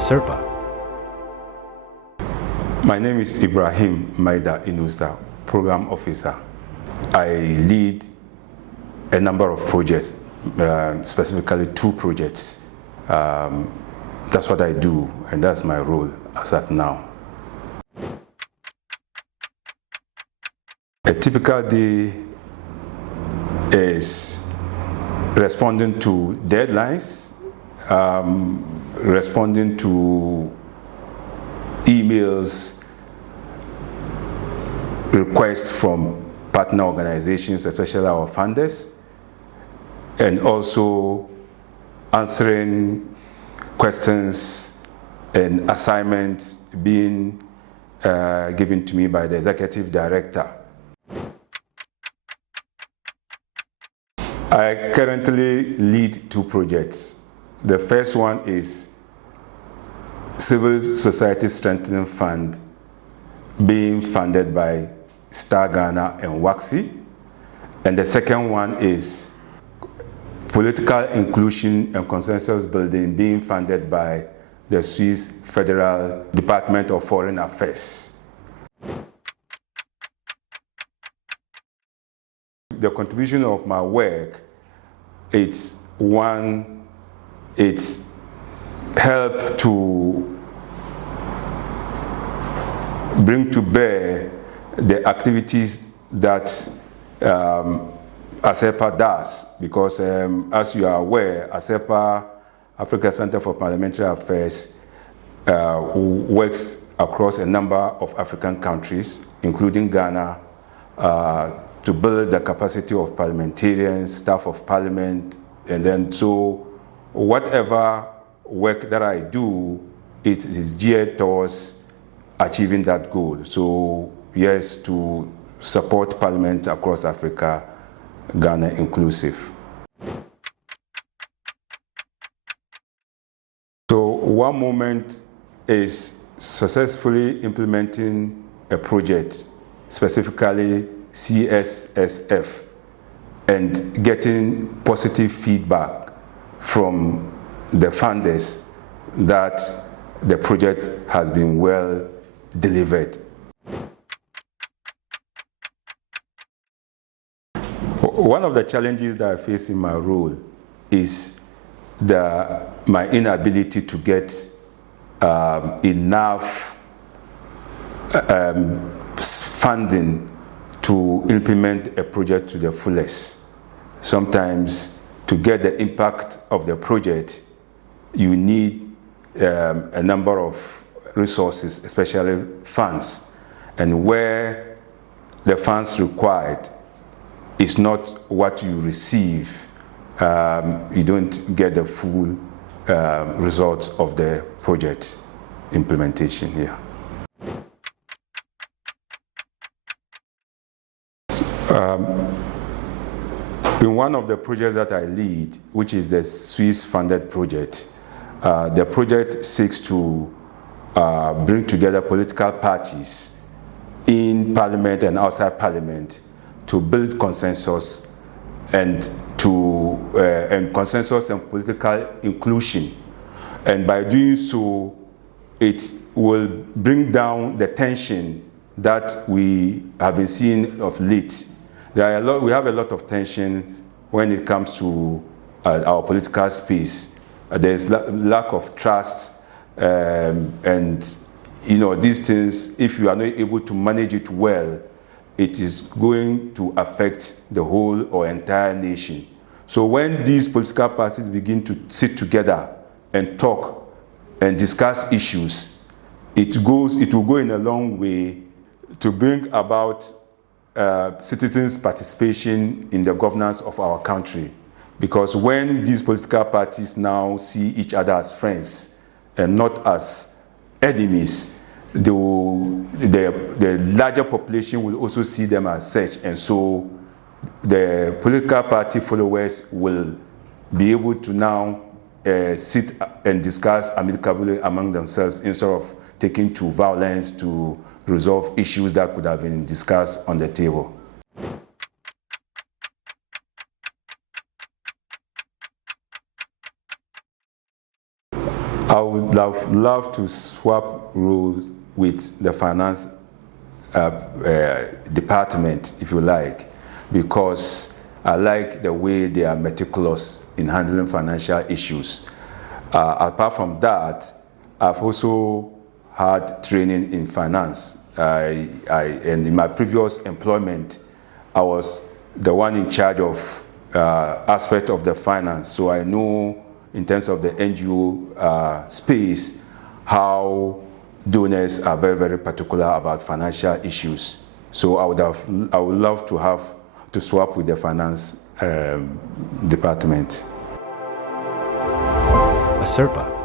𝒂𝒉𝒊𝒎. My name is Ibrahim Maida Inusah, Program Officer. I lead a number of projects, specifically 2 projects. That's what I do, and that's my role as at now. A typical day is responding to deadlines, responding to emails, requests from partner organizations, especially our funders, and also answering questions and assignments being given to me by the executive director. I currently lead 2 projects. The first one is Civil Society Strengthening Fund, being funded by Star Ghana and 𝒃𝒂𝒉. And the second one is Political Inclusion and Consensus Building, being funded by the Swiss Federal Department of Foreign Affairs. The contribution of my work, it's help to bring to bear the activities that ACEPA does, because as you are aware, ACEPA, Africa Center for Parliamentary Affairs, works across a number of African countries, including Ghana, to build the capacity of parliamentarians, staff of parliament, and then so whatever work that I do, it is geared towards achieving that goal. So yes, to support parliament across Africa, Ghana inclusive. So one moment is successfully implementing a project, specifically CSSF, and getting positive feedback from the funders that the project has been well delivered. One of the challenges that I face in my role is my inability to get enough funding to implement a project to the fullest. Sometimes to get the impact of the project, you need a number of resources, especially funds, and where the funds required is not what you receive, you don't get the full results of the project implementation here. In one of the projects that I lead, which is the Swiss-funded project, the project seeks to bring together political parties in parliament and outside parliament to build consensus and consensus and political inclusion. And by doing so, it will bring down the tension that we have been seeing of late. We have a lot of tension when it comes to our political space. There's lack of trust, and these things, if you are not able to manage it well, it is going to affect the whole or entire nation. So when these political parties begin to sit together and talk and discuss issues, it will go in a long way to bring about citizens' participation in the governance of our country. Because when these political parties now see each other as friends and not as enemies, the larger population will also see them as such, and so the political party followers will be able to now sit and discuss amicably among themselves instead of taking to violence to resolve issues that could have been discussed on the table. I would have loved to swap roles with the finance department, if you like, because I like the way they are meticulous in handling financial issues. Apart from that, I've also had training in finance. And in my previous employment, I was the one in charge of aspect of the finance. So I know in terms of the NGO space, how donors are very, very particular about financial issues. So I would love to have to swap with the finance department. ACEPA